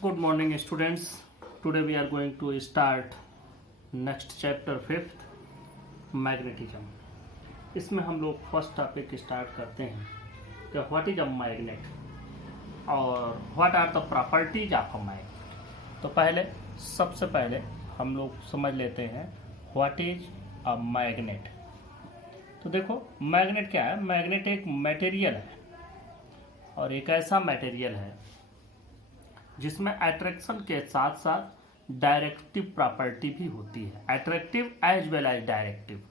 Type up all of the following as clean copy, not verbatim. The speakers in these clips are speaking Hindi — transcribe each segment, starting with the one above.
Good morning, students. Today we are going to start next chapter 5th magnetism. इसमें हम लोग फर्स्ट टॉपिक स्टार्ट करते हैं कि व्हाट इज अ मैग्नेट और what are the properties of a magnet. तो सबसे पहले हम लोग समझ लेते हैं व्हाट इज अ मैग्नेट। तो देखो मैग्नेट क्या है। मैग्नेट एक मटेरियल है और एक ऐसा मटेरियल है जिसमें अट्रैक्शन के साथ साथ डायरेक्टिव प्रॉपर्टी भी होती है। Attractive as well as directive.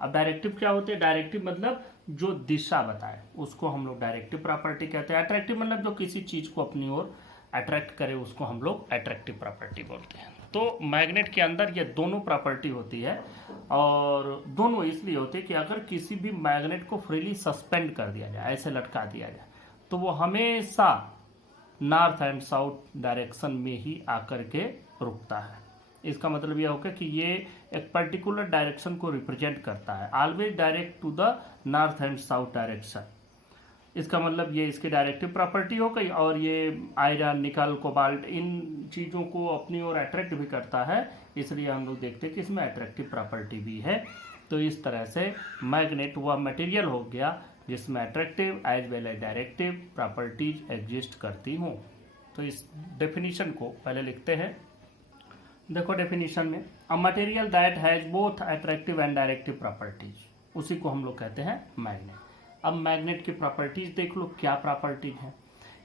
अब डायरेक्टिव क्या होते हैं? डायरेक्टिव मतलब जो दिशा बताए उसको हम लोग डायरेक्टिव प्रॉपर्टी कहते हैं। अट्रैक्टिव मतलब जो किसी चीज को अपनी ओर अट्रैक्ट करे उसको हम लोग अट्रैक्टिव प्रॉपर्टी बोलते हैं। तो मैग्नेट के अंदर ये दोनों प्रॉपर्टी होती है और दोनों इसलिए होती है कि अगर किसी भी मैग्नेट को फ्रीली सस्पेंड कर दिया जाए, ऐसे लटका दिया जाए, तो वो हमेशा नॉर्थ एंड साउथ डायरेक्शन में ही आकर के रुकता है। इसका मतलब यह होगा कि ये एक पर्टिकुलर डायरेक्शन को रिप्रेजेंट करता है, always direct to the north and south direction. इसका मतलब ये इसकी डायरेक्टिव प्रॉपर्टी हो गई। और ये आयरन, निकल, कोबाल्ट इन चीज़ों को अपनी ओर अट्रैक्ट भी करता है, इसलिए हम लोग देखते हैं कि इसमें अट्रैक्टिव प्रॉपर्टी भी है। तो इस तरह से मैग्नेट वह मटेरियल हो गया जिसमें attractive as well as directive properties exist करती हूँ। तो इस डेफिनेशन को पहले लिखते हैं। देखो डेफिनेशन में a material that has both attractive and directive properties, उसी को हम लोग कहते हैं मैग्नेट। अब मैग्नेट की प्रॉपर्टीज देख लो, क्या प्रॉपर्टीज हैं।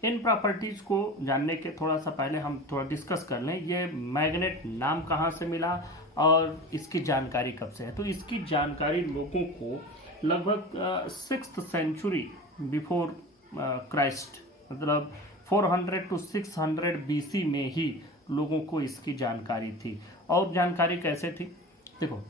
इन प्रॉपर्टीज को जानने के थोड़ा सा पहले हम थोड़ा डिस्कस कर लें। ये मैग्नेट नाम कहाँ से मिला और इसकी जानकारी कब से है। तो इसकी जानकारी लोगों को लगभग 6th सेंचुरी बिफोर क्राइस्ट, मतलब 400 to 600 BC में ही लोगों को इसकी जानकारी थी। और जानकारी कैसे थी? देखो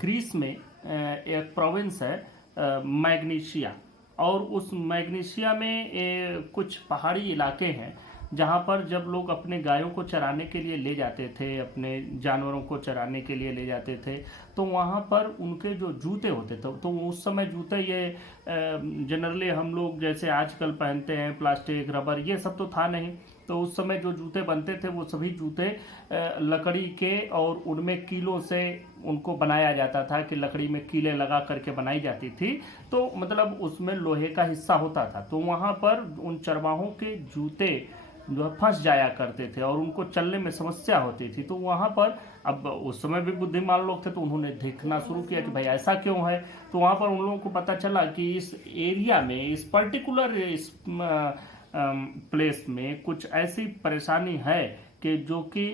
ग्रीस में एक प्रोविंस है मैग्नीशिया, और उस मैग्नीशिया में कुछ पहाड़ी इलाके हैं जहाँ पर जब लोग अपने गायों को चराने के लिए ले जाते थे, अपने जानवरों को चराने के लिए ले जाते थे, तो वहाँ पर उनके जो जूते होते थे, तो उस समय जूते ये जनरली हम लोग जैसे आजकल पहनते हैं प्लास्टिक, रबर, ये सब तो था नहीं। तो उस समय जो जूते बनते थे वो सभी जूते लकड़ी के, और उनमें कीलों से उनको बनाया जाता था कि लकड़ी में कीलें लगा करके बनाई जाती थी। तो मतलब उसमें लोहे का हिस्सा होता था। तो वहाँ पर उन चरवाहों के जूते जो फंस जाया करते थे और उनको चलने में समस्या होती थी। तो वहाँ पर, अब उस समय भी बुद्धिमान लोग थे तो उन्होंने देखना शुरू किया कि भाई ऐसा क्यों है। तो वहाँ पर उन लोगों को पता चला कि इस एरिया में, इस पर्टिकुलर इस प्लेस में कुछ ऐसी परेशानी है कि जो कि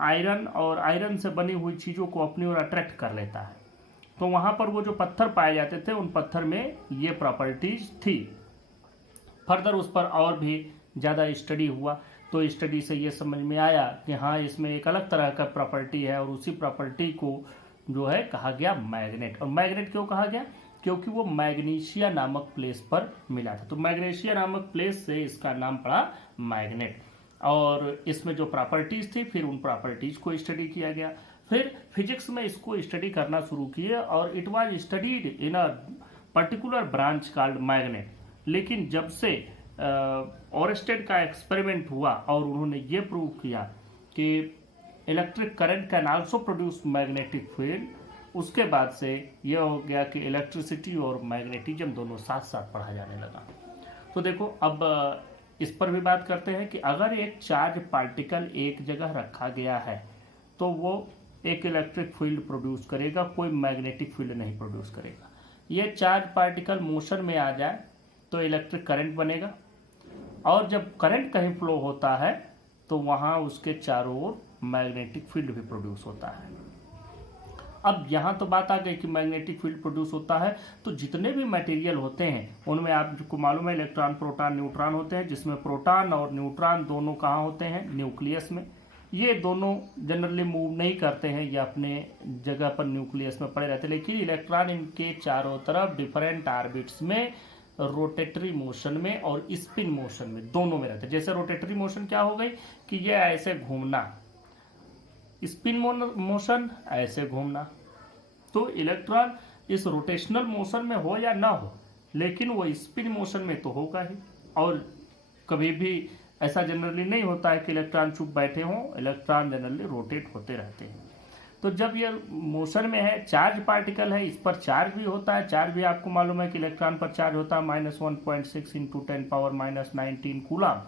आयरन और आयरन से बनी हुई चीज़ों को अपनी ओर अट्रैक्ट कर लेता है। तो वहाँ पर वो जो पत्थर पाए जाते थे उन पत्थर में ये प्रॉपर्टीज थी। फर्दर उस पर और भी ज़्यादा स्टडी हुआ, तो स्टडी से ये समझ में आया कि हाँ इसमें एक अलग तरह का प्रॉपर्टी है, और उसी प्रॉपर्टी को जो है कहा गया मैग्नेट। और मैग्नेट क्यों कहा गया? क्योंकि वो मैग्नीशिया नामक प्लेस पर मिला था। तो मैग्नीशिया नामक प्लेस से इसका नाम पड़ा मैग्नेट। और इसमें जो प्रॉपर्टीज थी, फिर उन प्रॉपर्टीज को स्टडी किया गया। फिर फिजिक्स में इसको स्टडी करना शुरू किए और it was studied in a particular branch called magnet. लेकिन जब से ओरेस्टेड का एक्सपेरिमेंट हुआ और उन्होंने ये प्रूव किया कि electric current can also produce magnetic field, उसके बाद से यह हो गया कि इलेक्ट्रिसिटी और मैग्नेटिज्म दोनों साथ साथ पढ़ा जाने लगा। तो देखो अब इस पर भी बात करते हैं कि अगर एक चार्ज पार्टिकल एक जगह रखा गया है तो वो एक इलेक्ट्रिक फील्ड प्रोड्यूस करेगा, कोई मैग्नेटिक फील्ड नहीं प्रोड्यूस करेगा। ये चार्ज पार्टिकल मोशन में आ जाए तो इलेक्ट्रिक करंट बनेगा, और जब करंट कहीं फ्लो होता है तो वहाँ उसके चारों ओर मैग्नेटिक फील्ड भी प्रोड्यूस होता है। अब यहाँ तो बात आ गई कि मैग्नेटिक फील्ड प्रोड्यूस होता है, तो जितने भी मटेरियल होते हैं उनमें आपको मालूम है इलेक्ट्रॉन, प्रोटॉन, न्यूट्रॉन होते हैं, जिसमें प्रोटॉन और न्यूट्रॉन दोनों कहाँ होते हैं? न्यूक्लियस में। ये दोनों जनरली मूव नहीं करते हैं, ये अपने जगह पर न्यूक्लियस में पड़े रहते हैं, लेकिन इलेक्ट्रॉन इनके चारों तरफ डिफरेंट ऑर्बिट्स में रोटेटरी मोशन में और स्पिन मोशन में, दोनों में रहते हैं। जैसे रोटेटरी मोशन क्या हो गई कि ये ऐसे घूमना, स्पिन मोशन ऐसे घूमना। तो इलेक्ट्रॉन इस रोटेशनल मोशन में हो या ना हो, लेकिन वो स्पिन मोशन में तो होगा ही। और कभी भी ऐसा जनरली नहीं होता है कि इलेक्ट्रॉन चुप बैठे हों, इलेक्ट्रॉन जनरली रोटेट होते रहते हैं। तो जब ये मोशन में है, चार्ज पार्टिकल है, इस पर चार्ज भी होता है। चार्ज भी आपको मालूम है कि इलेक्ट्रॉन पर चार्ज होता है -1.6 इंटू 10⁻⁹ कूलम।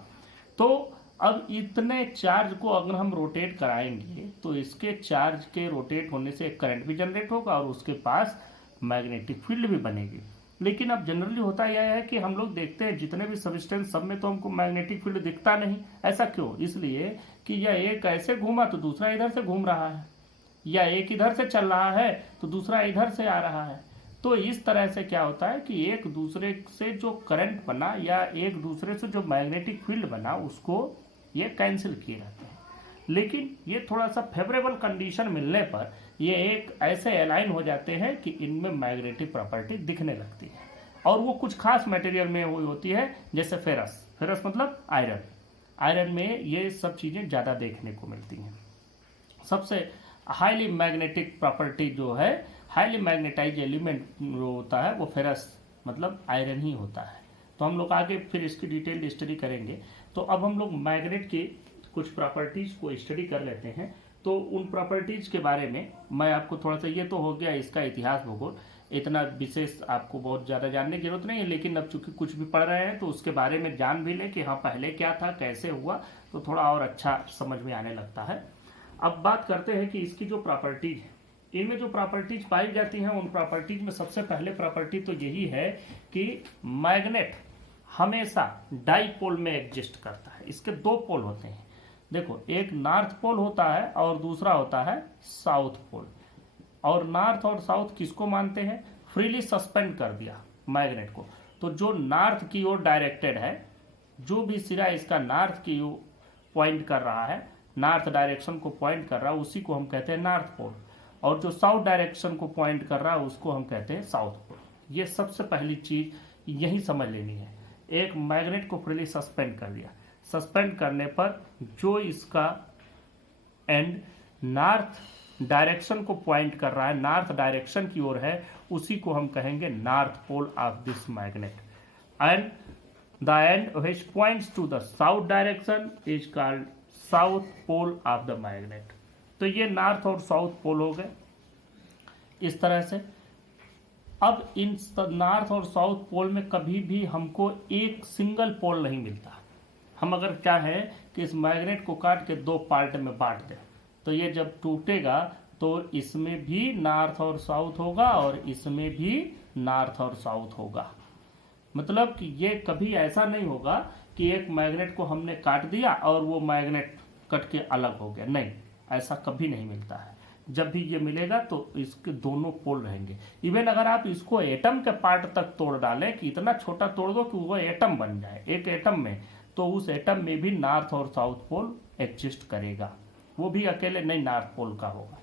तो अब इतने चार्ज को अगर हम रोटेट कराएंगे तो इसके चार्ज के रोटेट होने से एक करंट भी जनरेट होगा और उसके पास मैग्नेटिक फील्ड भी बनेगी। लेकिन अब जनरली होता यह है कि हम लोग देखते हैं जितने भी सब्सटेंस, सब में तो हमको मैग्नेटिक फील्ड दिखता नहीं। ऐसा क्यों? इसलिए कि यह एक ऐसे घूमा तो दूसरा इधर से घूम रहा है, या एक इधर से चल रहा है तो दूसरा इधर से आ रहा है। तो इस तरह से क्या होता है कि एक दूसरे से जो करंट बना या एक दूसरे से जो मैग्नेटिक फील्ड बना उसको ये कैंसिल किए रहते हैं। लेकिन ये थोड़ा सा फेवरेबल कंडीशन मिलने पर ये एक ऐसे अलाइन हो जाते हैं कि इनमें मैग्नेटिक प्रॉपर्टी दिखने लगती है, और वो कुछ खास मटेरियल में हुई होती है, जैसे फेरस। फेरस मतलब आयरन। आयरन में ये सब चीज़ें ज़्यादा देखने को मिलती हैं। सबसे हाईली मैग्नेटिक प्रॉपर्टी जो है, हाईली मैग्नेटाइज एलिमेंट जो होता है वो फेरस मतलब आयरन ही होता है। तो हम लोग आगे फिर इसकी डिटेल स्टडी करेंगे। तो अब हम लोग मैग्नेट की कुछ प्रॉपर्टीज को स्टडी कर लेते हैं। तो उन प्रॉपर्टीज के बारे में मैं आपको थोड़ा सा, ये तो हो गया इसका इतिहास भूगोल, इतना विशेष आपको बहुत ज़्यादा जानने की जरूरत नहीं है, लेकिन अब चूंकि कुछ भी पढ़ रहे हैं तो उसके बारे में जान भी लें कि हाँ पहले क्या था, कैसे हुआ, तो थोड़ा और अच्छा समझ में आने लगता है। अब बात करते हैं कि इसकी जो प्रॉपर्टीज है, इनमें जो प्रॉपर्टीज पाई जाती हैं उन प्रॉपर्टीज में सबसे पहले प्रॉपर्टी तो यही है कि मैग्नेट हमेशा डाईपोल में एग्जिस्ट करता है। इसके दो पोल होते हैं, देखो, एक नॉर्थ पोल होता है और दूसरा होता है साउथ पोल। और नॉर्थ और साउथ किसको मानते हैं? फ्रीली सस्पेंड कर दिया मैग्नेट को। तो जो नॉर्थ की ओर डायरेक्टेड है, जो भी सिरा इसका नॉर्थ की ओर पॉइंट कर रहा है, नॉर्थ डायरेक्शन को पॉइंट कर रहा है, उसी को हम कहते हैं नॉर्थ पोल। और जो साउथ डायरेक्शन को पॉइंट कर रहा है उसको हम कहते हैं साउथ पोल। ये सबसे पहली चीज यही समझ लेनी है। एक मैग्नेट को फ्रीली सस्पेंड कर दिया, सस्पेंड करने पर जो इसका एंड नॉर्थ डायरेक्शन को पॉइंट कर रहा है, नॉर्थ डायरेक्शन की ओर है, उसी को हम कहेंगे north pole of this magnet. And the end which points to the south direction is called south pole of the magnet. तो ये नॉर्थ और साउथ पोल हो गए इस तरह से। अब इन नॉर्थ और साउथ पोल में कभी भी हमको एक सिंगल पोल नहीं मिलता। हम अगर चाहें कि इस मैग्नेट को काट के दो पार्ट में बांट दें तो ये जब टूटेगा तो इसमें भी नॉर्थ और साउथ होगा और इसमें भी नॉर्थ और साउथ होगा। मतलब कि ये कभी ऐसा नहीं होगा कि एक मैग्नेट को हमने काट दिया और वो मैग्नेट कट के अलग हो गया, नहीं, ऐसा कभी नहीं मिलता है। जब भी ये मिलेगा तो इसके दोनों पोल रहेंगे। इवन अगर आप इसको एटम के पार्ट तक तोड़ डालें कि इतना छोटा तोड़ दो कि वो एटम बन जाए एक एटम में, तो उस एटम में भी नॉर्थ और साउथ पोल एग्जिस्ट करेगा, वो भी अकेले नहीं नॉर्थ पोल का होगा।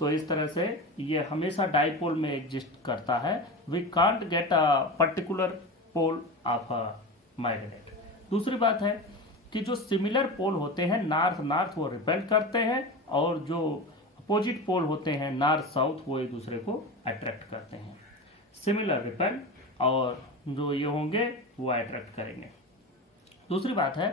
तो इस तरह से ये हमेशा डाईपोल में एग्जिस्ट करता है। We can't get a particular pole of a magnet. दूसरी बात है कि जो सिमिलर पोल होते हैं नॉर्थ नॉर्थ वो रिपेल करते हैं, और जो अपोजिट पोल होते हैं नॉर्थ साउथ वो एक दूसरे को अट्रैक्ट करते हैं। सिमिलर रिपेल, और जो ये होंगे वो अट्रैक्ट करेंगे। दूसरी बात है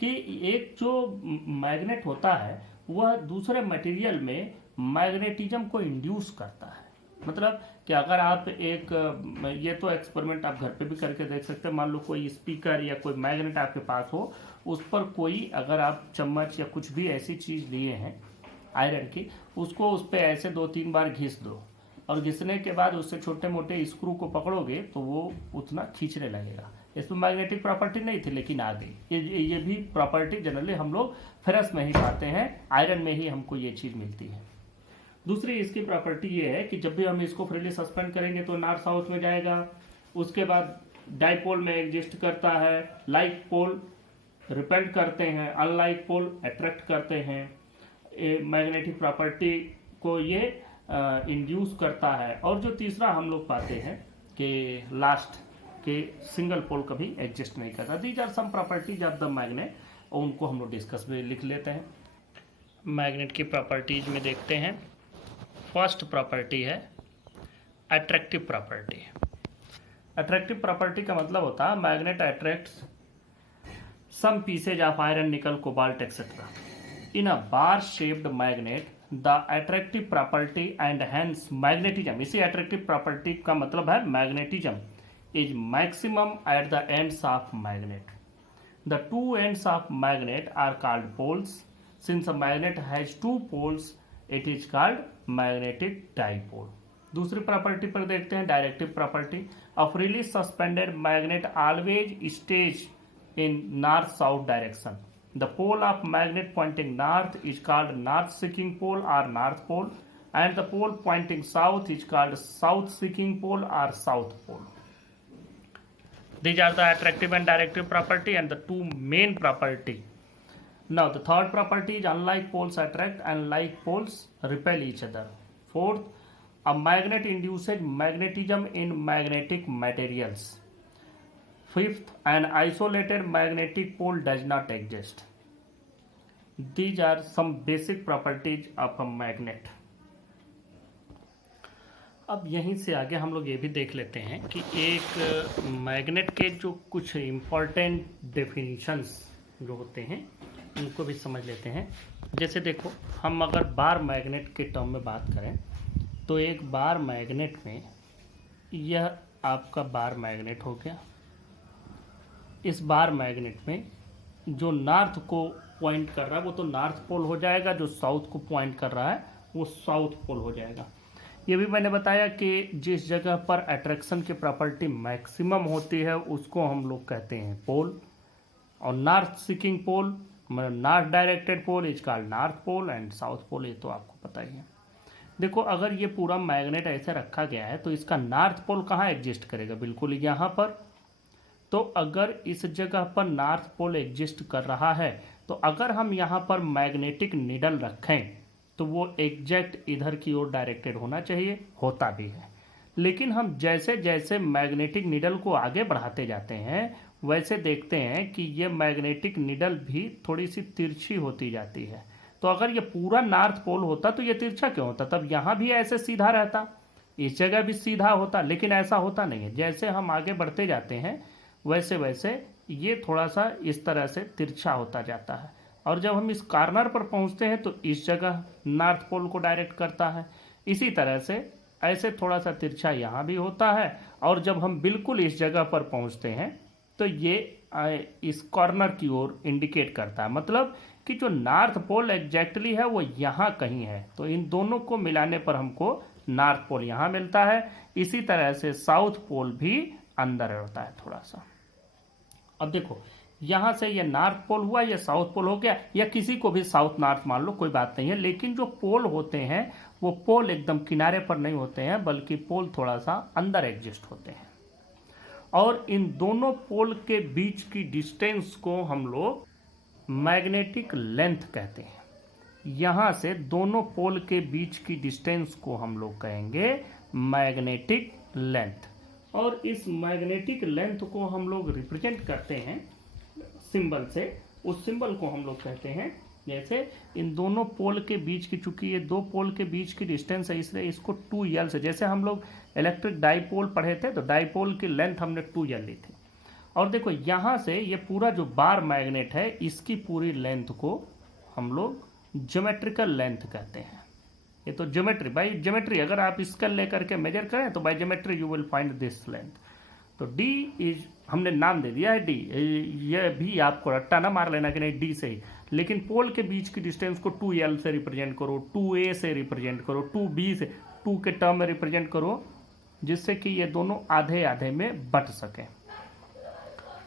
कि एक जो मैग्नेट होता है वह दूसरे मटेरियल में मैग्नेटिज्म को इंड्यूस करता है। मतलब कि अगर आप एक, ये तो एक्सपेरिमेंट आप घर पे भी करके देख सकते हैं, मान लो कोई स्पीकर या कोई मैग्नेट आपके पास हो, उस पर कोई अगर आप चम्मच या कुछ भी ऐसी चीज लिए हैं आयरन की, उसको उस पर ऐसे 2-3 बार घिस दो, और घिसने के बाद उससे छोटे मोटे स्क्रू को पकड़ोगे तो वो उतना खींचने लगेगा। इसमें मैग्नेटिक प्रॉपर्टी नहीं थी लेकिन आ गई। ये भी प्रॉपर्टी जनरली हम लोग फेरस में ही पाते हैं, आयरन में ही हमको ये चीज मिलती है। दूसरी इसकी प्रॉपर्टी ये है कि जब भी हम इसको फ्रीली सस्पेंड करेंगे तो नॉर्थ साउथ में जाएगा। उसके बाद डाईपोल में एग्जिस्ट करता है, लाइक पोल रिपेल्ड करते हैं, अनलाइक पोल अट्रैक्ट करते हैं। मैग्नेटिक प्रॉपर्टी को ये इंड्यूस करता है। और जो तीसरा हम लोग पाते हैं कि लास्ट के सिंगल पोल कभी एग्जिस्ट नहीं करता। These are some properties of the magnet, और उनको हम लोग डिस्कस में लिख लेते हैं। मैग्नेट की प्रॉपर्टीज में देखते हैं। फर्स्ट प्रॉपर्टी है अट्रैक्टिव प्रॉपर्टी। अट्रैक्टिव प्रॉपर्टी का मतलब होता है magnet attracts some pieces of iron, nickel, cobalt, etc. In a bar-shaped magnet, the attractive property and hence magnetism, इसी attractive property का मतलब है magnetism is maximum at the ends of magnet. The two ends of magnet are called poles. Since a magnet has two poles, it is called magnetic dipole. दूसरी प्रॉपर्टी पर देखते हैं, directive property of release suspended magnet always stays in north south direction. The pole of magnet pointing north is called north seeking pole और north pole, and the pole pointing south is called south seeking pole और south pole. These are the attractive and directive property and the two main property. Now the third property is unlike poles attract and like poles repel each other. Fourth, a magnet induces magnetism in magnetic materials. Fifth, an isolated magnetic pole does not exist. These are some basic properties of a magnet. अब यहीं से आगे हम लोग ये भी देख लेते हैं कि एक मैग्नेट के जो कुछ इम्पोर्टेंट डेफिनेशंस जो होते हैं उनको भी समझ लेते हैं. जैसे देखो, हम अगर बार मैग्नेट के टर्म में बात करें तो एक बार मैग्नेट में यह आपका बार मैग्नेट हो गया. इस बार मैग्नेट में जो नॉर्थ को पॉइंट कर रहा है वो तो नॉर्थ पोल हो जाएगा, जो साउथ को पॉइंट कर रहा है वो साउथ पोल हो जाएगा. ये भी मैंने बताया कि जिस जगह पर अट्रैक्शन की प्रॉपर्टी मैक्सिमम होती है उसको हम लोग कहते हैं पोल. और नॉर्थ सीकिंग पोल मतलब north directed pole is called north pole and south pole, ये तो आपको पता ही है. देखो, अगर ये पूरा मैग्नेट ऐसे रखा गया है तो इसका नॉर्थ पोल कहाँ एग्जिस्ट करेगा? बिल्कुल यहाँ पर. तो अगर इस जगह पर नॉर्थ पोल एग्जिस्ट कर रहा है तो अगर हम यहाँ पर मैग्नेटिक निडल रखें तो वो एग्जैक्ट इधर की ओर डायरेक्टेड होना चाहिए, होता भी है. लेकिन हम जैसे जैसे मैग्नेटिक निडल को आगे बढ़ाते जाते हैं वैसे देखते हैं कि ये मैग्नेटिक निडल भी थोड़ी सी तिरछी होती जाती है. तो अगर ये पूरा नॉर्थ पोल होता तो ये तिरछा क्यों होता? तब यहाँ भी ऐसे सीधा रहता, इस जगह भी सीधा होता, लेकिन ऐसा होता नहीं है. जैसे हम आगे बढ़ते जाते हैं वैसे वैसे ये थोड़ा सा इस तरह से तिरछा होता जाता है. और जब हम इस कॉर्नर पर पहुंचते हैं तो इस जगह नॉर्थ पोल को डायरेक्ट करता है. इसी तरह से ऐसे थोड़ा सा तिरछा यहाँ भी होता है. और जब हम बिल्कुल इस जगह पर पहुंचते हैं तो ये इस कॉर्नर की ओर इंडिकेट करता है, मतलब कि जो नॉर्थ पोल एग्जैक्टली है वो यहाँ कहीं है. तो इन दोनों को मिलाने पर हमको नॉर्थ पोल यहाँ मिलता है. इसी तरह से साउथ पोल भी अंदर होता है थोड़ा सा. अब देखो, यहाँ से ये नॉर्थ पोल हुआ, ये साउथ पोल हो गया, या किसी को भी साउथ नॉर्थ मान लो, कोई बात नहीं है. लेकिन जो पोल होते हैं वो पोल एकदम किनारे पर नहीं होते हैं, बल्कि पोल थोड़ा सा अंदर एग्जिस्ट होते हैं. और इन दोनों पोल के बीच की डिस्टेंस को हम लोग मैग्नेटिक लेंथ कहते हैं. यहाँ से दोनों पोल के बीच की डिस्टेंस को हम लोग कहेंगे मैग्नेटिक लेंथ. और इस मैग्नेटिक लेंथ को हम लोग रिप्रेजेंट करते हैं सिंबल से. उस सिंबल को हम लोग कहते हैं, जैसे इन दोनों पोल के बीच की, चूंकि ये दो पोल के बीच की डिस्टेंस है इसलिए इसको 2l से, जैसे हम लोग इलेक्ट्रिक डाइपोल पढ़े थे तो डाइपोल की लेंथ हमने 2l ली थी. और देखो, यहाँ से ये पूरा जो बार मैग्नेट है इसकी पूरी लेंथ को हम लोग ज्योमेट्रिकल लेंथ कहते हैं. ये तो ज्योमेट्री, बाई ज्योमेट्री अगर आप स्केल लेकर के मेजर करें तो by geometry you will find this length. तो d इज, हमने नाम दे दिया है d. ये भी आपको रट्टा ना मार लेना कि नहीं d से ही. लेकिन पोल के बीच की डिस्टेंस को 2l से रिप्रेजेंट करो, 2a से रिप्रेजेंट करो, 2b से, 2 के टर्म में रिप्रेजेंट करो, जिससे कि ये दोनों आधे आधे में बट सकें.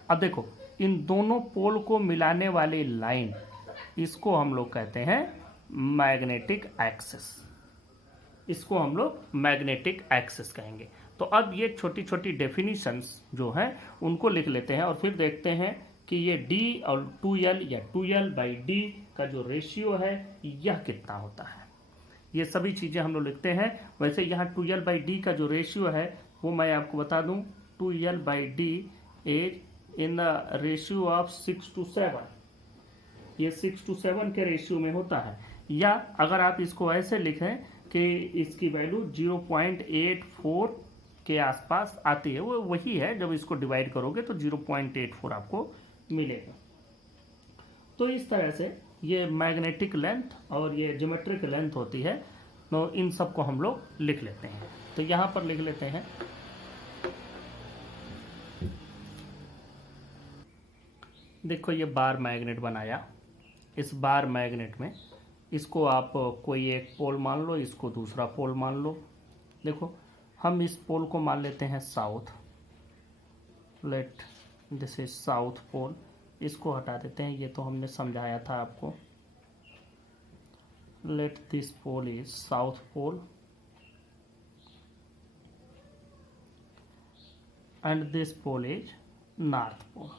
अब देखो, इन दोनों पोल को मिलाने वाली लाइन, इसको हम लोग कहते हैं मैग्नेटिक एक्सिस. इसको हम लोग मैग्नेटिक एक्सिस कहेंगे. तो अब ये छोटी छोटी डेफिनेशंस जो हैं उनको लिख लेते हैं और फिर देखते हैं कि ये d और 2l या 2l/d का जो रेशियो है यह कितना होता है. ये सभी चीज़ें हम लोग लिखते हैं. वैसे यहाँ 2l/d का जो रेशियो है वो मैं आपको बता दूं, 2l/d is in the ratio of 6:7. ये 6:7 के रेशियो में होता है. या अगर आप इसको ऐसे लिखें कि इसकी वैल्यू 0.84 के आसपास आती है, वो वही है. जब इसको डिवाइड करोगे तो 0.84 आपको मिलेगा. तो इस तरह से ये मैग्नेटिक लेंथ और ये ज्योमेट्रिक लेंथ होती है, तो इन सब को हम लोग लिख लेते हैं। तो यहाँ पर लिख लेते हैं देखो ये बार मैग्नेट बनाया। इस बार मैग्नेट में इसको आप कोई एक पोल मान लो, इसको दूसरा पोल मान लो। देखो हम इस पोल को मान लेते हैं south, let this is south pole. इसको हटा देते हैं, ये तो हमने समझाया था आपको। Let this pole is south pole and this pole is north pole.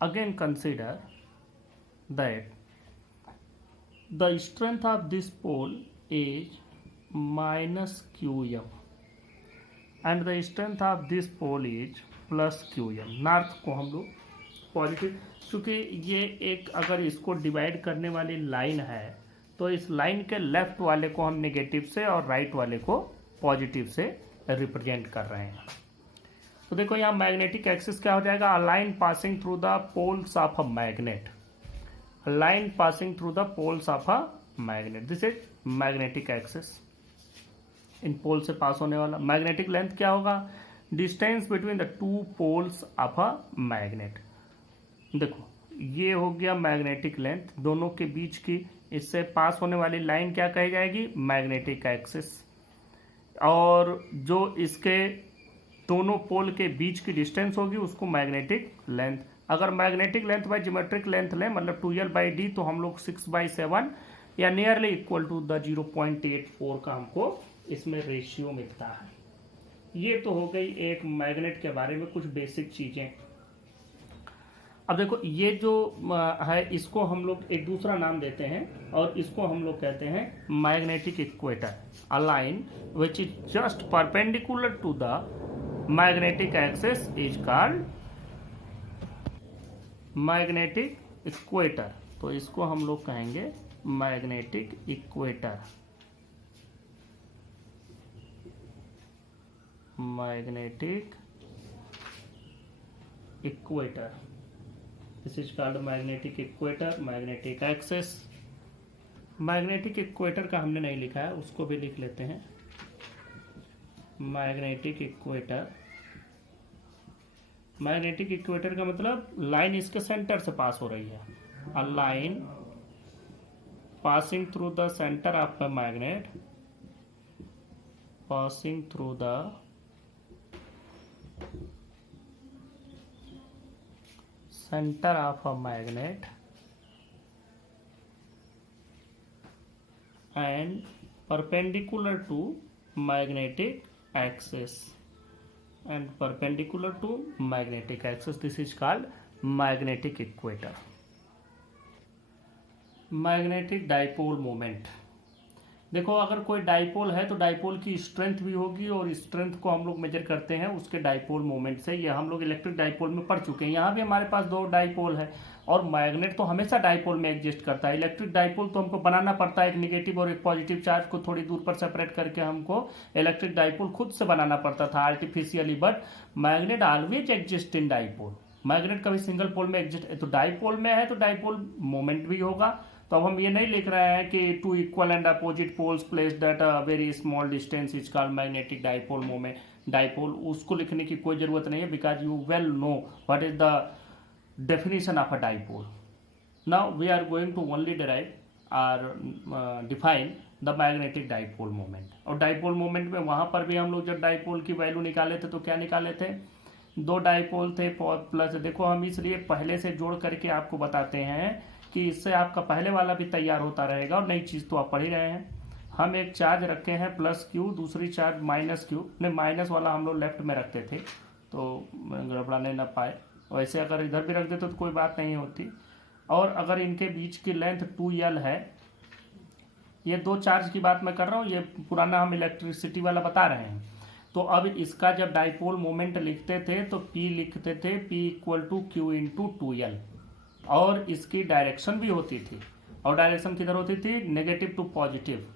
Again consider that the strength of this pole is minus qm and the strength of this pole is plus qm. North को हम लोग पॉजिटिव, क्योंकि ये एक अगर इसको डिवाइड करने वाली लाइन है तो इस लाइन के लेफ्ट वाले को हम नेगेटिव से और राइट वाले को पॉजिटिव से रिप्रेजेंट कर रहे हैं। तो देखो यहाँ मैग्नेटिक एक्सिस क्या हो जाएगा, a line passing through the poles of a magnet, line passing through the poles of a magnet, this is magnetic axis. इन पोल से पास होने वाला मैग्नेटिक लेंथ क्या होगा, distance between the two poles of a magnet. देखो ये हो गया मैग्नेटिक लेंथ, दोनों के बीच की इससे पास होने वाली लाइन क्या कही जाएगी, मैग्नेटिक एक्सिस। और जो इसके दोनों पोल के बीच की डिस्टेंस होगी उसको मैग्नेटिक लेंथ। अगर magnetic length bye geometric length लें, मतलब 2l/d, तो हम लोग 6/7 या नियरली इक्वल टू द 0.84 का हमको इसमें रेशियो मिलता है। ये तो हो गई एक मैग्नेट के बारे में कुछ बेसिक चीजें। अब देखो ये जो है इसको हम लोग एक दूसरा नाम देते हैं और इसको हम लोग कहते हैं magnetic equator. A line which is just perpendicular to the magnetic axis is called magnetic equator। तो इसको हम लोग कहेंगे magnetic equator, magnetic equator, this is called magnetic equator, magnetic axis. Magnetic equator का हमने नहीं लिखा है, उसको भी लिख लेते हैं, मैग्नेटिक इक्वेटर। मैग्नेटिक इक्वेटर का मतलब लाइन इसके सेंटर से पास हो रही है, a line passing through the centre of the magnet, passing through the centre of a magnet and perpendicular to magnetic axis and perpendicular to magnetic axis, this is called magnetic equator। Magnetic dipole moment. देखो अगर कोई डाइपोल है तो डाइपोल की स्ट्रेंथ भी होगी और स्ट्रेंथ को हम लोग मेजर करते हैं उसके डाइपोल मोमेंट से। ये हम लोग इलेक्ट्रिक डाइपोल में पढ़ चुके हैं। यहाँ भी हमारे पास दो डाइपोल है और मैग्नेट तो हमेशा डाइपोल में एग्जिस्ट करता है। इलेक्ट्रिक डाइपोल तो हमको बनाना पड़ता है, एक निगेटिव और एक पॉजिटिव चार्ज को थोड़ी दूर पर सेपरेट करके हमको इलेक्ट्रिक डाइपोल खुद से बनाना पड़ता था artificially, but magnet always exist in dipole. Magnet कभी सिंगल पोल में एग्जिस्ट, तो डाइपोल में है तो डाइपोल मोमेंट भी होगा। तो अब हम ये नहीं लिख रहे हैं कि two equal and opposite poles placed at a very small distance is called magnetic dipole moment, dipole, उसको लिखने की कोई जरूरत नहीं है, because you well know what is the definition of a dipole। Now we are going to only derive or define the magnetic dipole moment। और डाइपोल मोमेंट में वहां पर भी हम लोग जब डाइपोल की वैल्यू निकाले थे तो क्या निकाले थे, दो डाइपोल थे प्लस, देखो हम इसलिए पहले से जोड़ करके आपको बताते हैं कि इससे आपका पहले वाला भी तैयार होता रहेगा और नई चीज तो आप पढ़ ही रहे हैं। हम एक चार्ज रखे हैं प्लस क्यू, दूसरी चार्ज माइनस क्यू, ने माइनस वाला हम लोग लेफ्ट में रखते थे तो गड़बड़ाने ना पाए, वैसे अगर इधर भी रख देते तो कोई बात नहीं होती। और अगर इनके बीच की लेंथ 2l है, ये दो चार्ज की बात मैं कर रहा हूँ, ये पुराना हम इलेक्ट्रिसिटी वाला बता रहे हैं। तो अब इसका जब डाइपोल मोमेंट लिखते थे तो P लिखते थे P equal to q into 2l, और इसकी डायरेक्शन भी होती थी, और डायरेक्शन किधर होती थी, नेगेटिव टू पॉजिटिव,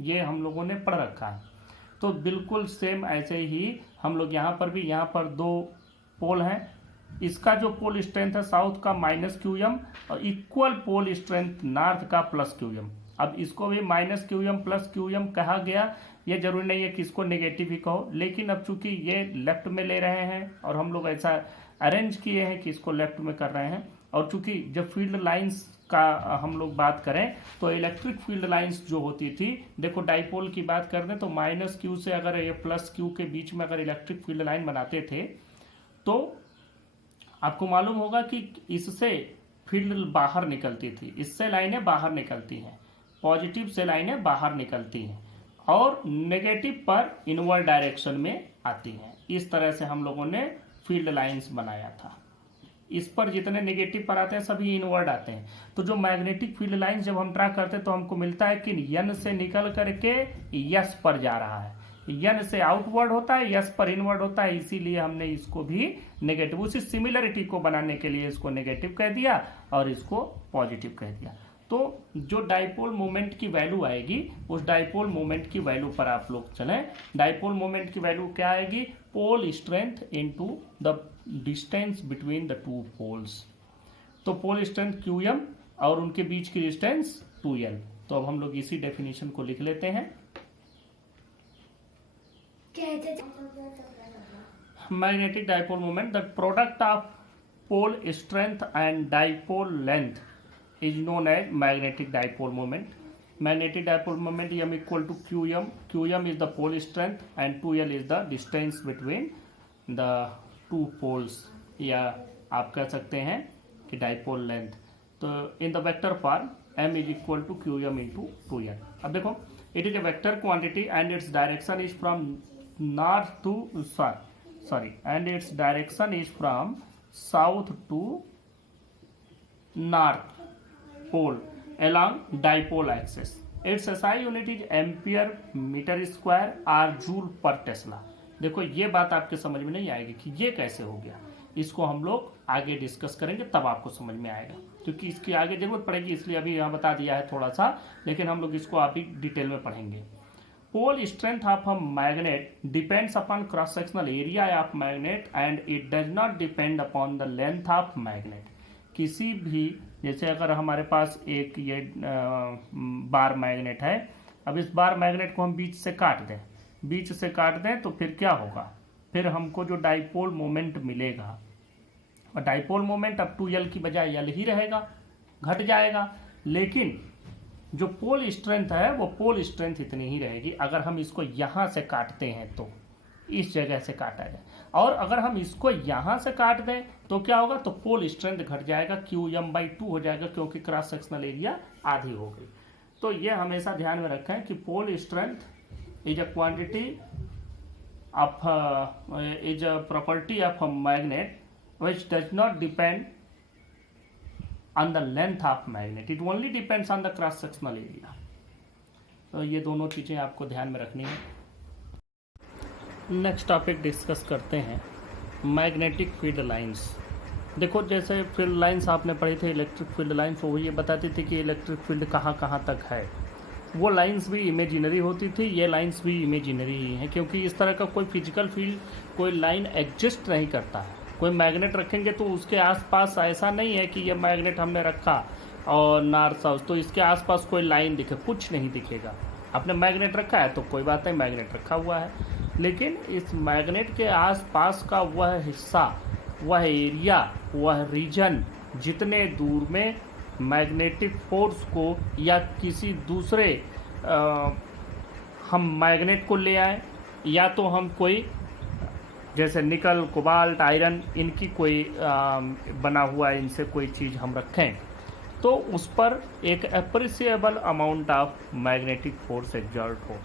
ये हम लोगों ने पढ़ रखा है। तो बिल्कुल सेम ऐसे ही हम लोग यहाँ पर भी, यहाँ पर दो पोल हैं, इसका जो पोल स्ट्रेंथ है साउथ का -QM और इक्वल पोल स्ट्रेंथ नॉर्थ का +QM। अब इसको भी -QM +QM कहा गया, ये जरूरी नहीं है कि इसको नेगेटिव ही कहो, लेकिन अब चूंकि ये लेफ्ट में ले रहे हैं और हम लोग ऐसा अरेंज किए हैं कि इसको लेफ्ट में कर रहे हैं, और चूंकि जब फील्ड लाइंस का हम लोग बात करें तो इलेक्ट्रिक फील्ड लाइंस जो होती थी, देखो डाइपोल की बात कर दें तो -Q से अगर ये +Q के बीच में अगर इलेक्ट्रिक फील्ड लाइन बनाते थे तो आपको मालूम होगा कि इससे फील्ड बाहर निकलती थी, इससे लाइनें बाहर निकलती हैं, पॉजिटिव से लाइनें बाहर निकलती हैं और नेगेटिव पर इनवर्ड डायरेक्शन में आती हैं। इस तरह से हम लोगों ने फील्ड लाइंस बनाया था। इस पर जितने नेगेटिव पर आते हैं सभी इनवर्ड आते हैं। तो जो मैग्नेटिक फील्ड लाइंस जब हम ड्रा करते हैं तो हमको मिलता है कि N से निकल करके S पर जा रहा है, N से आउटवर्ड होता है, S पर इनवर्ड होता है, इसीलिए हमने इसको भी नेगेटिव, उसी सिमिलरिटी को बनाने के लिए इसको नेगेटिव कह दिया और इसको पॉजिटिव कह दिया। तो जो डाइपोल मोमेंट की वैल्यू आएगी उस डाइपोल मोमेंट की वैल्यू पर आप लोग चलें। डाइपोल मोमेंट की वैल्यू क्या आएगी? Pole strength into the distance between the two poles. तो पोल स्ट्रेंथ QM और उनके बीच की डिस्टेंस 2L। तो अब हम लोग इसी डेफिनेशन को लिख लेते हैं। Magnetic dipole moment, the product of pole strength and dipole length is known as magnetic dipole moment. Magnetic dipole moment M equal to QM. QM is the pole strength and 2L is the distance between the two poles, या आप कह सकते हैं कि डाइपोल लेंथ। तो in the vector form M is equal to QM into 2L। अब देखो, it is a vector quantity and its direction is from north to and its direction is from south to north pole along dipole axis. Its SI unit is ampere meter square or joule per Tesla। देखो ये बात आपके समझ में नहीं आएगी कि ये कैसे हो गया, इसको हम लोग आगे डिस्कस करेंगे तब आपको समझ में आएगा, क्योंकि इसकी आगे जरूरत पड़ेगी, इसलिए अभी यहाँ बता दिया है थोड़ा सा, लेकिन हम लोग इसको अभी डिटेल में पढ़ेंगे। Pole strength of a magnet depends upon cross sectional area of magnet and it does not depend upon the length of magnet. किसी भी, जैसे अगर हमारे पास एक ये बार मैग्नेट है, अब इस बार मैग्नेट को हम बीच से काट दें तो फिर क्या होगा? फिर हमको जो डाइपोल मोमेंट मिलेगा, और डाइपोल मोमेंट अब 2L की बजाय L ही रहेगा, घट जाएगा, लेकिन जो पोल स्ट्रेंथ है वो पोल स्ट्रेंथ इतनी ही रहेगी। अगर हम इसको यहाँ से काटते हैं तो इस जगह से काटा जाए, और अगर हम इसको यहाँ से काट दें तो क्या होगा? तो पोल स्ट्रेंथ घट जाएगा, QM/2 हो जाएगा, क्योंकि क्रॉस सेक्शनल एरिया आधी हो गई। तो ये हमेशा ध्यान में रखें कि pole strength is a quantity of is a property of a magnet which does not depend on the length of magnet, it only depends on the cross sectional area। तो ये दोनों चीजें आपको ध्यान में रखनी है। नेक्स्ट टॉपिक डिस्कस करते हैं मैग्नेटिक फील्ड लाइंस। देखो, जैसे फील्ड लाइंस आपने पढ़ी थी इलेक्ट्रिक फील्ड लाइंस, वो ये बताती थी कि इलेक्ट्रिक फील्ड कहाँ कहाँ तक है। वो लाइंस भी इमेजिनरी होती थी, ये लाइंस भी इमेजिनरी ही हैं, क्योंकि इस तरह का कोई फिजिकल फील्ड, कोई लाइन एग्जिस्ट नहीं करता है। कोई मैग्नेट रखेंगे तो उसके आसपास ऐसा नहीं है कि ये मैग्नेट हमने रखा और नॉर्थ साउथ तो इसके आसपास कोई लाइन दिखे, कुछ नहीं दिखेगा। आपने मैग्नेट रखा है तो कोई बात नहीं, मैग्नेट रखा हुआ है, लेकिन इस मैग्नेट के आसपास का वह हिस्सा, वह एरिया, वह रीजन, जितने दूर में मैग्नेटिक फोर्स को या किसी दूसरे हम मैग्नेट को ले आए, या तो हम कोई जैसे निकल, कोबाल्ट, आयरन, इनकी कोई बना हुआ इनसे कोई चीज़ हम रखें, तो उस पर एक appreciable amount of magnetic force exert हो,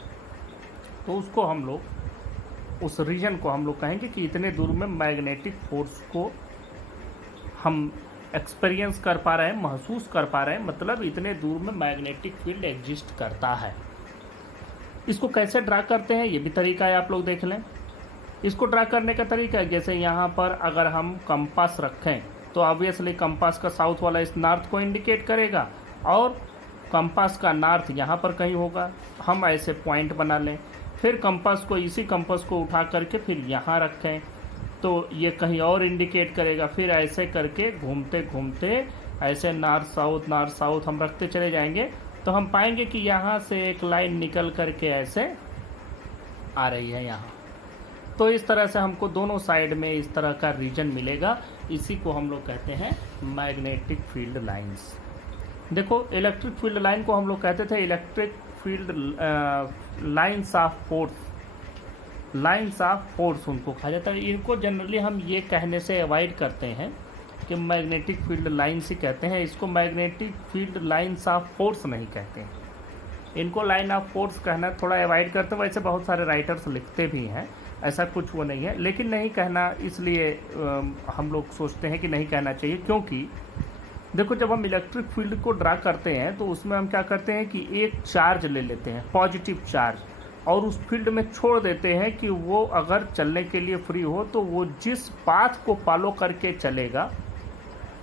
तो उसको हम लोग, उस रीजन को हम लोग कहेंगे कि इतने दूर में मैग्नेटिक फोर्स को हम एक्सपीरियंस कर पा रहे हैं, महसूस कर पा रहे हैं, मतलब इतने दूर में मैग्नेटिक फील्ड एग्जिस्ट करता है। इसको कैसे ड्रा करते हैं ये भी तरीका है, आप लोग देख लें। इसको ड्रा करने का तरीका है, जैसे यहाँ पर अगर हम कंपास रखें तो ऑब्वियसली कंपास का साउथ वाला इस नॉर्थ को इंडिकेट करेगा, और कंपास का नॉर्थ यहाँ पर कहीं होगा। हम ऐसे पॉइंट बना लें, फिर कंपास को, इसी कंपास को उठा करके फिर यहाँ रखें, तो ये कहीं और इंडिकेट करेगा, फिर ऐसे करके घूमते घूमते ऐसे नॉर्थ साउथ हम रखते चले जाएंगे तो हम पाएंगे कि यहाँ से एक लाइन निकल करके ऐसे आ रही है यहाँ। तो इस तरह से हमको दोनों साइड में इस तरह का रीजन मिलेगा। इसी को हम लोग कहते हैं मैग्नेटिक फील्ड लाइंस। देखो इलेक्ट्रिक फील्ड लाइन को हम लोग कहते थे electric field lines of force उनको कहा जाता है। इनको जनरली हम ये कहने से अवॉइड करते हैं कि मैग्नेटिक फील्ड लाइंस ही कहते हैं, इसको magnetic field lines of force नहीं कहते हैं। इनको लाइन ऑफ फोर्स कहना थोड़ा अवॉइड करते हैं। वैसे बहुत सारे राइटर्स लिखते भी हैं, ऐसा कुछ वो नहीं है, लेकिन नहीं कहना इसलिए हम लोग सोचते हैं कि नहीं कहना चाहिए, क्योंकि देखो जब हम इलेक्ट्रिक फील्ड को ड्रा करते हैं तो उसमें हम क्या करते हैं कि एक चार्ज ले लेते हैं, पॉजिटिव चार्ज, और उस फील्ड में छोड़ देते हैं कि वो अगर चलने के लिए फ्री हो तो वो जिस पाथ को फॉलो करके चलेगा,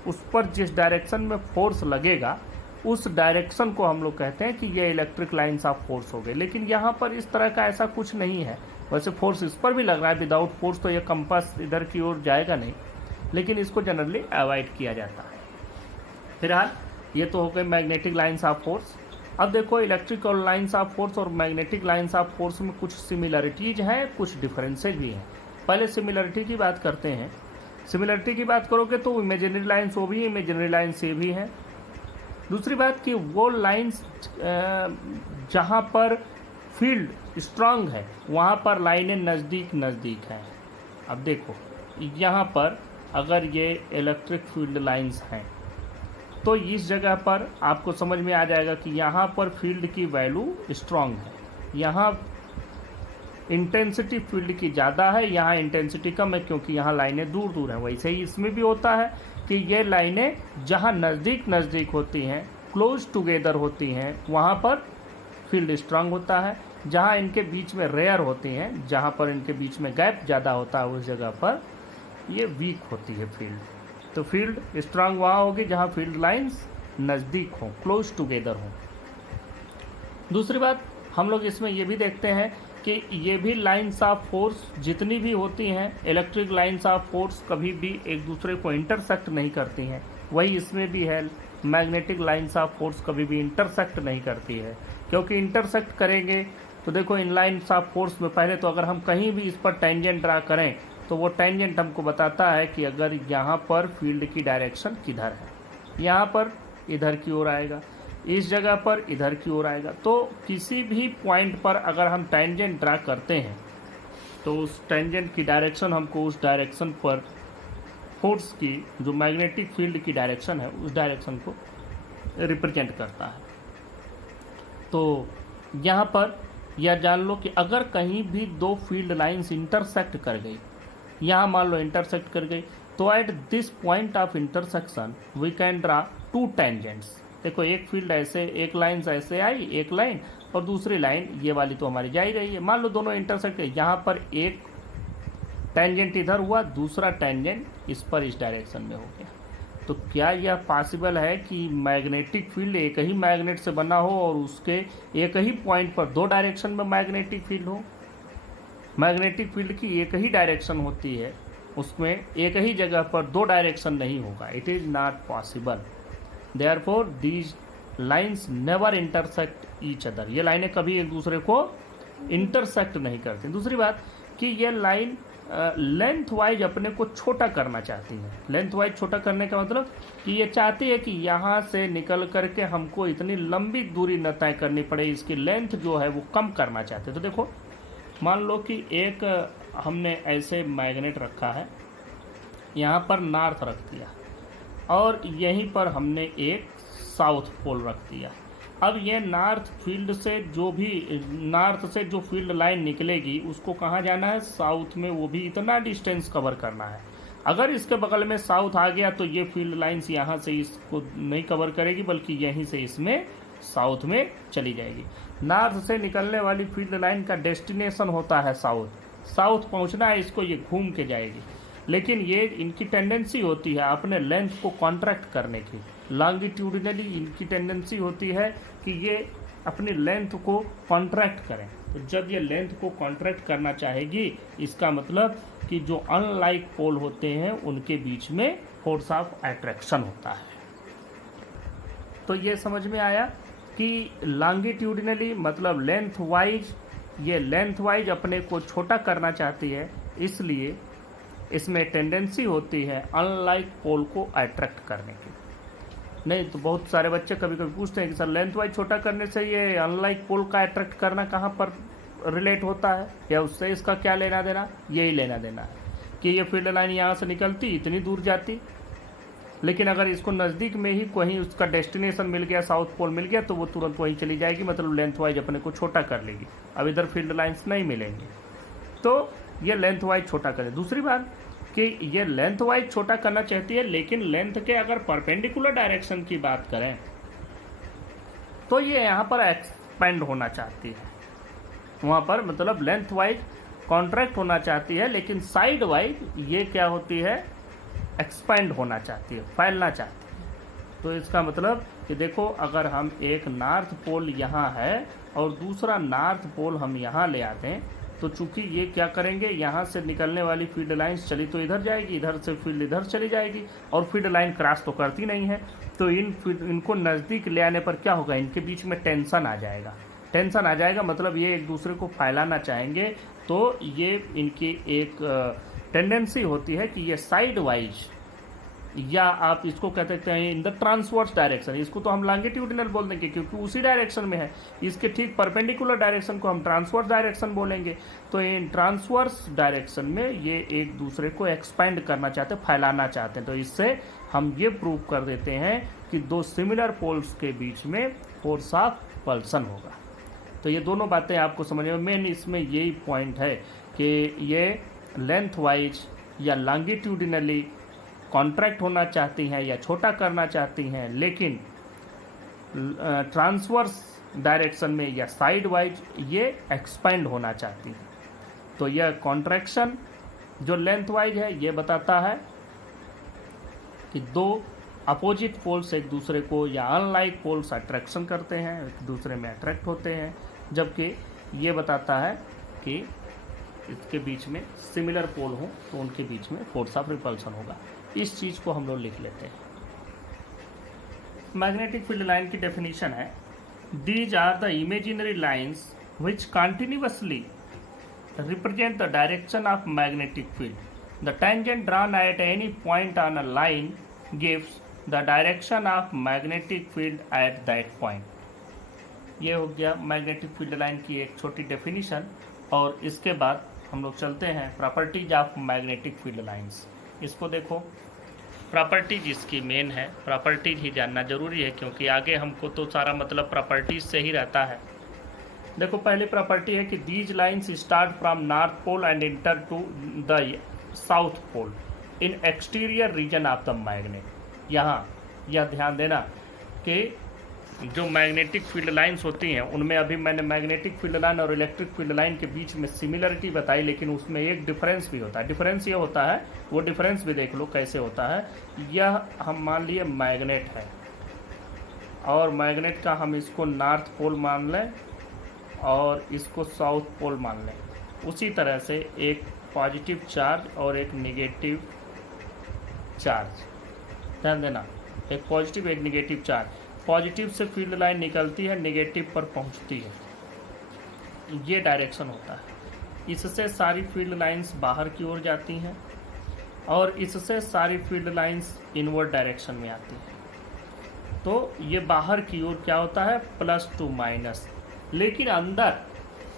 उस पर जिस डायरेक्शन में फोर्स लगेगा उस डायरेक्शन को हम लोग कहते हैं कि ये इलेक्ट्रिक लाइंस ऑफ फोर्स हो गए। लेकिन यहाँ पर इस तरह का ऐसा कुछ नहीं है। वैसे फोर्स इस पर भी लग रहा है, विदाउट फोर्स तो ये कंपास इधर की ओर जाएगा नहीं, लेकिन इसको जनरली अवॉइड किया जाता है। फिलहाल ये तो हो गए मैग्नेटिक लाइंस ऑफ फोर्स। अब देखो इलेक्ट्रिक और लाइंस ऑफ फोर्स और मैग्नेटिक लाइंस ऑफ फोर्स में कुछ सिमिलरिटीज हैं, कुछ डिफरेंसेज भी हैं। पहले सिमिलरिटी की बात करते हैं। सिमिलरिटी की बात करोगे तो इमेजिनरी लाइंस वो भी, इमेजिनरी लाइंस ये भी है। दूसरी बात कि वो लाइंस जहाँ पर फील्ड स्ट्रांग है वहाँ पर लाइनें नज़दीक नज़दीक हैं। अब देखो यहाँ पर अगर ये इलेक्ट्रिक फील्ड लाइंस हैं तो इस जगह पर आपको समझ में आ जाएगा कि यहाँ पर फील्ड की वैल्यू स्ट्रांग है, यहाँ इंटेंसिटी फील्ड की ज़्यादा है, यहाँ इंटेंसिटी कम है, क्योंकि यहाँ लाइनें दूर दूर हैं। वैसे ही इसमें भी होता है कि ये लाइनें जहाँ नज़दीक नज़दीक होती हैं, क्लोज टुगेदर होती हैं, वहाँ पर फील्ड स्ट्रांग होता है। जहाँ इनके बीच में रेयर होती हैं, जहाँ पर इनके बीच में गैप ज़्यादा होता है, उस जगह पर ये वीक होती है फील्ड। तो फील्ड स्ट्रांग वहाँ होगी जहाँ फील्ड लाइंस नज़दीक हों, क्लोज टुगेदर हों। दूसरी बात हम लोग इसमें ये भी देखते हैं कि ये भी लाइंस ऑफ फोर्स जितनी भी होती हैं, इलेक्ट्रिक लाइंस ऑफ फोर्स कभी भी एक दूसरे को इंटरसेक्ट नहीं करती हैं। वही इसमें भी है, मैग्नेटिक लाइंस ऑफ फोर्स कभी भी इंटरसेक्ट नहीं करती है, क्योंकि इंटरसेक्ट करेंगे तो देखो इन लाइंस ऑफ फोर्स में पहले तो अगर हम कहीं भी इस पर टेंजेंट ड्रा करें तो वो टेंजेंट हमको बताता है कि अगर यहाँ पर फील्ड की डायरेक्शन किधर है, यहाँ पर इधर की ओर आएगा, इस जगह पर इधर की ओर आएगा। तो किसी भी पॉइंट पर अगर हम टेंजेंट ड्रा करते हैं तो उस टेंजेंट की डायरेक्शन हमको उस डायरेक्शन पर फोर्स की जो मैग्नेटिक फील्ड की डायरेक्शन है उस डायरेक्शन को रिप्रेजेंट करता है। तो यहाँ पर यह जान लो कि अगर कहीं भी दो फील्ड लाइंस इंटरसेक्ट कर गई, यहाँ मान लो इंटरसेक्ट कर गई, तो at this point of intersection we can draw two tangents. देखो एक फील्ड ऐसे, एक लाइन ऐसे आई, एक लाइन, और दूसरी लाइन ये वाली तो हमारी जा ही रही है। मान लो दोनों इंटरसेक्ट है, यहाँ पर एक टेंजेंट इधर हुआ, दूसरा टेंजेंट इस पर इस डायरेक्शन में हो गया। तो क्या यह पॉसिबल है कि मैग्नेटिक फील्ड एक ही मैग्नेट से बना हो और उसके एक ही पॉइंट पर दो डायरेक्शन में मैग्नेटिक फील्ड हो? मैग्नेटिक फील्ड की एक ही डायरेक्शन होती है, उसमें एक ही जगह पर दो डायरेक्शन नहीं होगा। It is not possible. Therefore these lines never intersect each other. ये लाइनें कभी एक दूसरे को इंटरसेक्ट नहीं करती। दूसरी बात कि ये लाइन लेंथ वाइज अपने को छोटा करना चाहती है। लेंथ वाइज छोटा करने का मतलब कि ये चाहती है कि यहाँ से निकल करके हमको इतनी लंबी दूरी न तय करनी पड़े, इसकी लेंथ जो है वो कम करना चाहते हैं। तो देखो मान लो कि एक हमने ऐसे मैग्नेट रखा है, यहाँ पर नॉर्थ रख दिया और यहीं पर हमने एक साउथ पोल रख दिया। अब ये नॉर्थ फील्ड से नॉर्थ से जो फील्ड लाइन निकलेगी उसको कहाँ जाना है? साउथ में। वो भी इतना डिस्टेंस कवर करना है। अगर इसके बगल में साउथ आ गया तो ये फील्ड लाइंस यहाँ से इसको नहीं कवर करेगी, बल्कि यहीं से इसमें साउथ में चली जाएगी। नॉर्थ से निकलने वाली फील्ड लाइन का डेस्टिनेशन होता है साउथ। साउथ पहुँचना है इसको, ये घूम के जाएगी, लेकिन ये इनकी टेंडेंसी होती है अपने लेंथ को कॉन्ट्रैक्ट करने की। लॉन्गिट्यूडिनली इनकी टेंडेंसी होती है कि ये अपनी लेंथ को कॉन्ट्रैक्ट करें। तो जब ये लेंथ को कॉन्ट्रैक्ट करना चाहेगी, इसका मतलब कि जो अनलाइक पोल होते हैं उनके बीच में फोर्स ऑफ अट्रैक्शन होता है। तो ये समझ में आया कि लॉन्गिट्यूडिनली मतलब लेंथ वाइज, ये लेंथ वाइज अपने को छोटा करना चाहती है, इसलिए इसमें टेंडेंसी होती है अनलाइक पोल को अट्रैक्ट करने की। नहीं तो बहुत सारे बच्चे कभी कभी पूछते हैं कि सर लेंथ वाइज छोटा करने से ये अनलाइक पोल का अट्रैक्ट करना कहाँ पर रिलेट होता है, या उससे इसका क्या लेना देना? यही लेना देना है कि ये फील्ड लाइन यहाँ से निकलती इतनी दूर जाती, लेकिन अगर इसको नज़दीक में ही कहीं उसका डेस्टिनेशन मिल गया, साउथ पोल मिल गया, तो वो तुरंत वहीं चली जाएगी, मतलब लेंथ वाइज अपने को छोटा कर लेगी। अब इधर फील्ड लाइन्स नहीं मिलेंगे, तो ये लेंथ वाइज छोटा करें। दूसरी बात कि ये लेंथ वाइज छोटा करना चाहती है, लेकिन लेंथ के अगर परपेंडिकुलर डायरेक्शन की बात करें तो ये यहाँ पर एक्सपेंड होना चाहती है, वहाँ पर मतलब लेंथ वाइज कॉन्ट्रैक्ट होना चाहती है, लेकिन साइड वाइज ये क्या होती है? एक्सपेंड होना चाहती है, फैलना चाहती है। तो इसका मतलब कि देखो, अगर हम एक नॉर्थ पोल यहाँ है और दूसरा नॉर्थ पोल हम यहाँ ले आते हैं, तो चूंकि ये क्या करेंगे, यहाँ से निकलने वाली फील्ड लाइन्स चली तो इधर जाएगी, इधर से फील्ड इधर चली जाएगी, और फील्ड लाइन क्रॉस तो करती नहीं है। तो इनको नज़दीक ले आने पर क्या होगा? इनके बीच में टेंशन आ जाएगा। टेंशन आ जाएगा मतलब ये एक दूसरे को फैलाना चाहेंगे, तो ये इनकी एक टेंडेंसी होती है कि ये साइड वाइज, या आप इसको कह सकते हैं इन द ट्रांसवर्स डायरेक्शन, इसको तो हम लॉन्गिट्यूडिनल बोल देंगे क्योंकि उसी डायरेक्शन में है। इसके ठीक परपेंडिकुलर डायरेक्शन को हम ट्रांसवर्स डायरेक्शन बोलेंगे। तो इन ट्रांसवर्स डायरेक्शन में ये एक दूसरे को एक्सपेंड करना चाहते हैं, फैलाना चाहते हैं। तो इससे हम ये प्रूव कर देते हैं कि दो सिमिलर पोल्स के बीच में फोर्स ऑफ पल्सन होगा। तो ये दोनों बातें आपको समझ में, मेन इसमें यही पॉइंट है कि ये लेंथ वाइज या लॉन्गिट्यूडिनली कॉन्ट्रैक्ट होना चाहती हैं या छोटा करना चाहती हैं, लेकिन ट्रांसवर्स डायरेक्शन में या साइड वाइज ये एक्सपेंड होना चाहती हैं। तो यह कॉन्ट्रैक्शन जो लेंथ वाइज है ये बताता है कि दो अपोजिट पोल्स एक दूसरे को या अनलाइक पोल्स अट्रैक्शन करते हैं, एक दूसरे में अट्रैक्ट होते हैं, जबकि ये बताता है कि इसके बीच में सिमिलर पोल हो तो उनके बीच में फोर्स ऑफ रिपल्सन होगा। इस चीज़ को हम लोग लिख लेते हैं। मैग्नेटिक फील्ड लाइन की डेफिनेशन है, these are the imaginary lines which continuously represent the direction of magnetic field. The tangent drawn at any point on a line gives the direction of magnetic field at that point. ये हो गया मैग्नेटिक फील्ड लाइन की एक छोटी डेफिनेशन। और इसके बाद हम लोग चलते हैं properties of magnetic field lines. इसको देखो, प्रॉपर्टीज इसकी मेन है, प्रॉपर्टीज ही जानना जरूरी है क्योंकि आगे हमको तो सारा मतलब प्रॉपर्टीज से ही रहता है। देखो, पहली प्रॉपर्टी है कि these lines start from north pole and enter to the south pole in exterior region of the magnet. यहाँ यह ध्यान देना कि जो मैग्नेटिक फील्ड लाइंस होती हैं उनमें अभी मैंने मैग्नेटिक फील्ड लाइन और इलेक्ट्रिक फील्ड लाइन के बीच में सिमिलरिटी बताई, लेकिन उसमें एक डिफरेंस भी होता है। डिफरेंस ये होता है, वो डिफरेंस भी देख लो कैसे होता है। यह हम मान लिए मैग्नेट है और मैग्नेट का हम इसको नॉर्थ पोल मान लें और इसको साउथ पोल मान लें। उसी तरह से एक पॉजिटिव चार्ज और एक नेगेटिव चार्ज, ध्यान देना, एक पॉजिटिव एक नेगेटिव चार्ज। पॉजिटिव से फील्ड लाइन निकलती है, नेगेटिव पर पहुंचती है, ये डायरेक्शन होता है। इससे सारी फील्ड लाइंस बाहर की ओर जाती हैं और इससे सारी फील्ड लाइंस इनवर्ड डायरेक्शन में आती हैं। तो ये बाहर की ओर क्या होता है, प्लस टू माइनस, लेकिन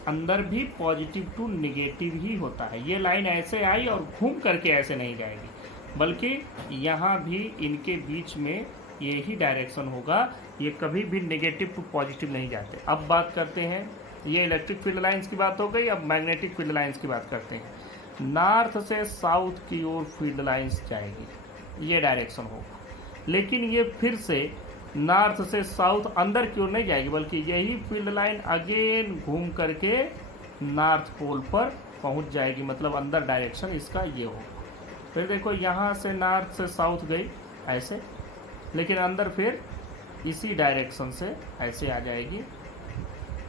अंदर भी पॉजिटिव टू नेगेटिव ही होता है। ये लाइन ऐसे आई और घूम करके ऐसे नहीं जाएगी, बल्कि यहाँ भी इनके बीच में यही डायरेक्शन होगा, ये कभी भी नेगेटिव टू पॉजिटिव नहीं जाते। अब बात करते हैं, ये इलेक्ट्रिक फील्ड लाइंस की बात हो गई, अब मैग्नेटिक फील्ड लाइंस की बात करते हैं। नॉर्थ से साउथ की ओर फील्ड लाइंस जाएगी, ये डायरेक्शन होगा, लेकिन ये फिर से नॉर्थ से साउथ अंदर की ओर नहीं जाएगी, बल्कि यही फील्ड लाइन अगेन घूम करके नॉर्थ पोल पर पहुंच जाएगी, मतलब अंदर डायरेक्शन इसका ये होगा। फिर देखो, यहाँ से नॉर्थ से साउथ गई ऐसे, लेकिन अंदर फिर इसी डायरेक्शन से ऐसे आ जाएगी,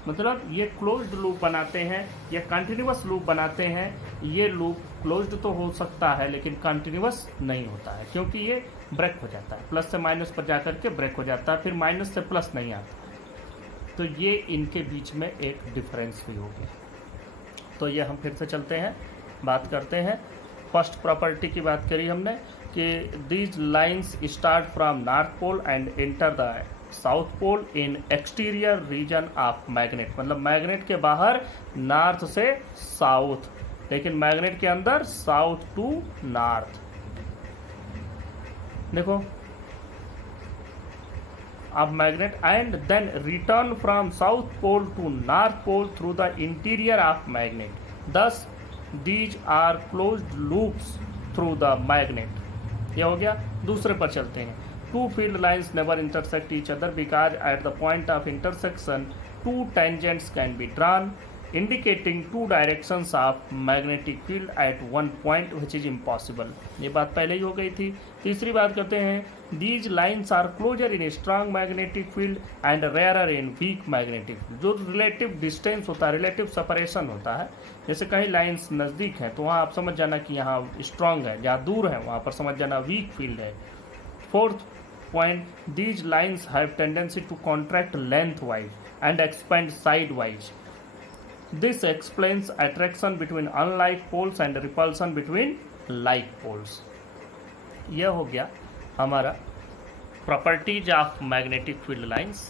मतलब ये क्लोज्ड लूप बनाते हैं या कंटिन्यूअस लूप बनाते हैं। ये लूप क्लोज्ड तो हो सकता है लेकिन कंटिन्यूअस नहीं होता है, क्योंकि ये ब्रेक हो जाता है, प्लस से माइनस पर जाकर के ब्रेक हो जाता है, फिर माइनस से प्लस नहीं आता। तो ये इनके बीच में एक डिफरेंस भी होगी। तो ये हम फिर से चलते हैं, बात करते हैं। फर्स्ट प्रॉपर्टी की बात करी हमने कि these lines start from north pole and enter the south pole in exterior region of magnet. मतलब मैग्नेट के बाहर नॉर्थ से साउथ, लेकिन मैग्नेट के अंदर साउथ टू नॉर्थ। देखो of magnet and then return from south pole to north pole through the interior of magnet. Thus these are closed loops through the magnet. ये हो गया। दूसरे पर चलते हैं। Two field lines never intersect each other because at the point of intersection two tangents can be drawn indicating two directions of magnetic field at one point which is impossible. ये बात पहले ही हो गई थी। तीसरी बात करते हैं these lines are closer in a strong magnetic field and rarer in weak magnetic field. जो relative distance होता है, relative separation होता है, जैसे कहीं लाइन्स नज़दीक हैं तो वहाँ आप समझ जाना कि यहाँ स्ट्रांग है, जहाँ दूर है वहाँ पर समझ जाना वीक फील्ड है। Fourth point, these lines have tendency to contract lengthwise and expand sidewise. This explains attraction between unlike poles and repulsion between like poles. यह हो गया हमारा properties of magnetic field lines.